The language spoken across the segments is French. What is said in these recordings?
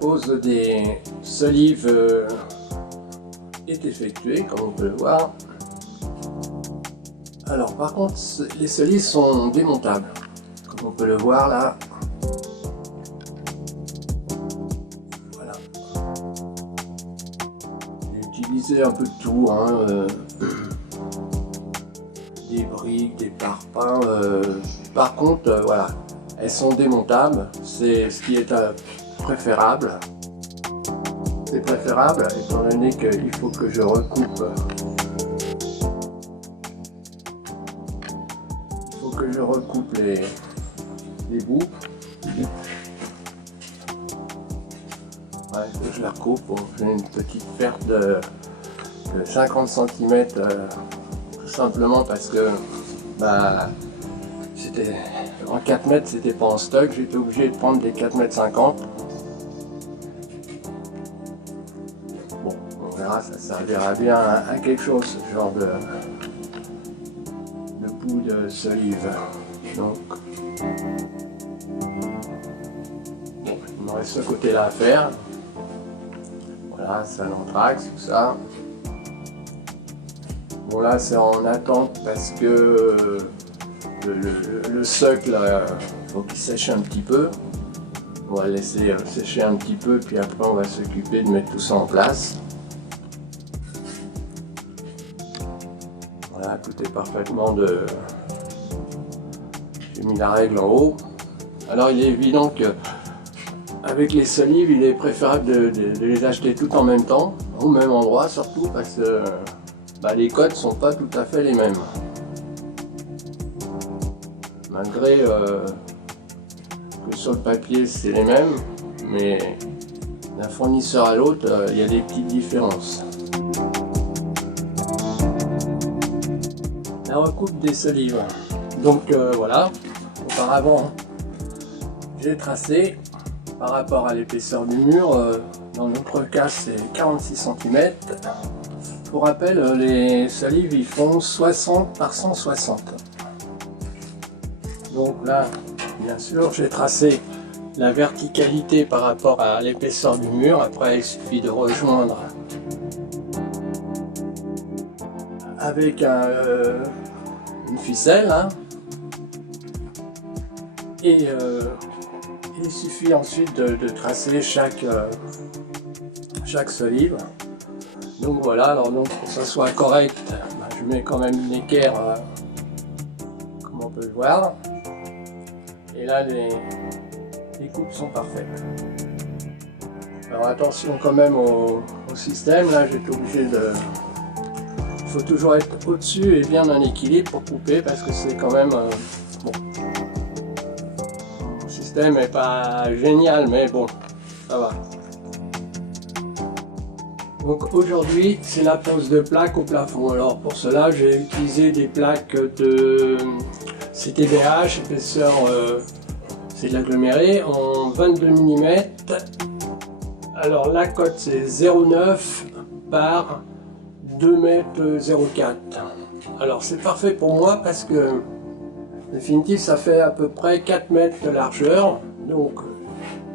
pose des solives est effectuée, comme on peut le voir. Alors par contre, les solives sont démontables, comme on peut le voir là. Voilà. J'ai utilisé un peu de tout, hein, des briques, des parpaings. Par contre, voilà, elles sont démontables, c'est ce qui est préférable. C'est préférable étant donné qu'il faut que je recoupe. Il faut que je recoupe les bouts. Ouais, il faut que je la recoupe. Bon, j'ai une petite perte de 50 cm tout simplement parce que c'était en 4 mètres, c'était pas en stock, j'étais obligé de prendre des 4,50 m. Bon, on verra, ça servira bien à quelque chose, ce genre de bout de solive. Donc, bon, il me reste ce côté-là à faire. Voilà, ça l'anthrax, tout ça. Bon, là, c'est en attente parce que le socle, il faut qu'il sèche un petit peu. On va le laisser sécher un petit peu, puis après on va s'occuper de mettre tout ça en place. Voilà, tout est parfaitement de... J'ai mis la règle en haut. Alors il est évident que avec les solives, il est préférable de les acheter toutes en même temps, au même endroit surtout, parce que les codes sont pas tout à fait les mêmes. Malgré que sur le papier c'est les mêmes, mais d'un fournisseur à l'autre, il y a des petites différences. La recoupe des solives. Donc voilà, auparavant j'ai tracé par rapport à l'épaisseur du mur, dans notre cas c'est 46 cm. Pour rappel, les solives ils font 60 par 160. Donc là, bien sûr, j'ai tracé la verticalité par rapport à l'épaisseur du mur. Après, il suffit de rejoindre avec une ficelle. Hein. Et il suffit ensuite de tracer chaque solive. Donc voilà, alors donc, pour que ça soit correct, je mets quand même une équerre, comme on peut le voir. Et là, les coupes sont parfaites. Alors attention quand même au système, là j'étais obligé de... Il faut toujours être au-dessus et bien en équilibre pour couper parce que c'est quand même... bon. Le système n'est pas génial, mais bon, ça va. Donc aujourd'hui, c'est la pose de plaques au plafond. Alors pour cela, j'ai utilisé des plaques de CTBH, épaisseur, c'est de l'aggloméré, en 22 mm. Alors la cote c'est 0,9 par 2,04 m. Alors c'est parfait pour moi parce que, en définitive, ça fait à peu près 4 mètres de largeur. Donc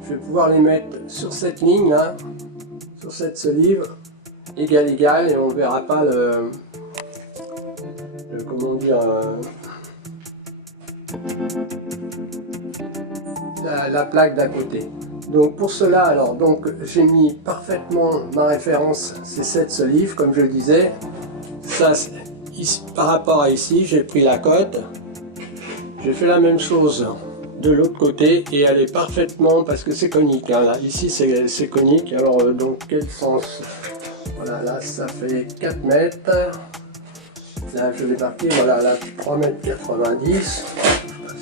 je vais pouvoir les mettre sur cette ligne là, sur cette solive, égal, et on ne verra pas comment dire, la plaque d'à côté. Donc pour cela, alors donc j'ai mis parfaitement ma référence, c'est cette solive, comme je le disais. Ça, ici, par rapport à ici, j'ai pris la cote. J'ai fait la même chose de l'autre côté et elle est parfaitement, parce que c'est conique, hein, là, ici c'est conique. Alors donc quel sens? Voilà, là ça fait 4 mètres. Là je vais marquer, voilà, là 3,90 m.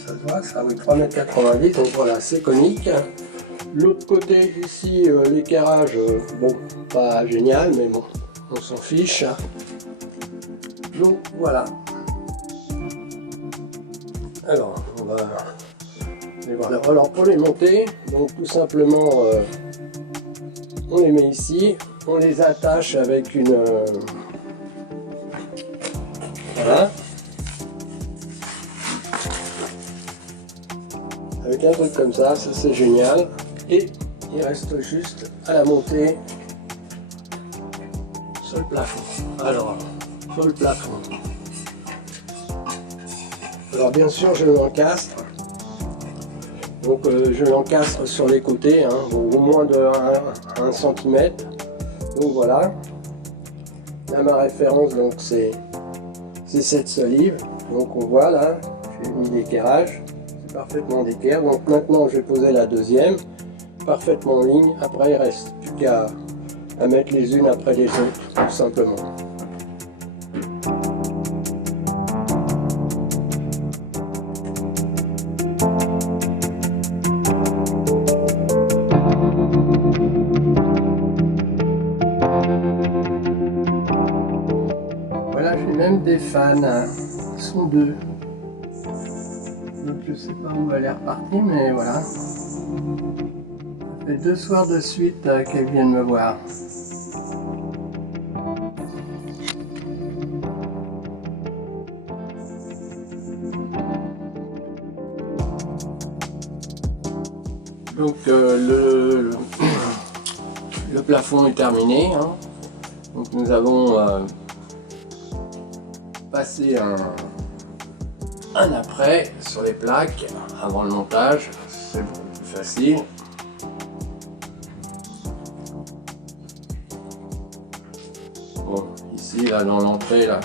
Ça se voit, ça, oui, 3,90 m. Donc voilà, c'est conique. L'autre côté ici, l'éclairage, bon, pas génial, mais bon, on s'en fiche. Donc voilà. Alors, on va les voir. Alors pour les monter, donc tout simplement, on les met ici, on les attache avec une... voilà. Avec un truc comme ça c'est génial. Et il reste juste à la monter sur le plafond. Alors, sur le plafond. Alors bien sûr je l'encastre. Donc je l'encastre sur les côtés, hein, au moins de 1 cm. Donc voilà. Là ma référence donc c'est cette solive. Donc on voit là, j'ai mis l'équerrage, c'est parfaitement d'équerre. Donc maintenant je vais poser la deuxième, parfaitement en ligne. Après il ne reste plus qu'à mettre les unes après les autres, tout simplement. Voilà, j'ai même des fans, ils sont 2. Donc je sais pas où elle est repartie, mais voilà. Ça fait 2 soirs de suite qu'elle vient de me voir. Donc le plafond est terminé, hein. Donc nous avons passé un après sur les plaques avant le montage, c'est beaucoup plus facile. Bon, ici là dans l'entrée là,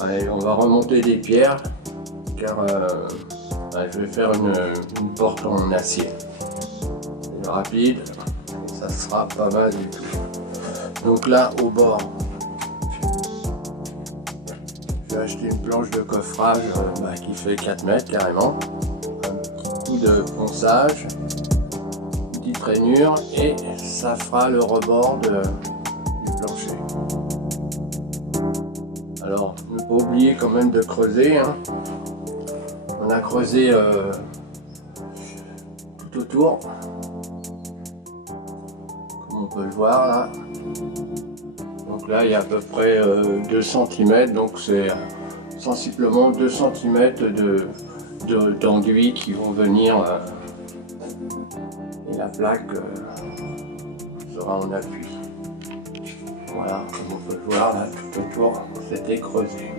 allez, on va remonter des pierres car je vais faire une porte en acier. C'est rapide, ça sera pas mal du tout. Donc là au bord, j'ai acheté une planche de coffrage qui fait 4 mètres carrément, un petit coup de ponçage, une petite rainure et ça fera le rebord du plancher. Alors ne pas oublier quand même de creuser, hein. On a creusé tout autour, comme on peut le voir là. Donc là il y a à peu près 2 cm, donc c'est sensiblement 2 cm d'enduits qui vont venir et la plaque sera en appui. Voilà, comme on peut le voir là tout autour, c'était creusé.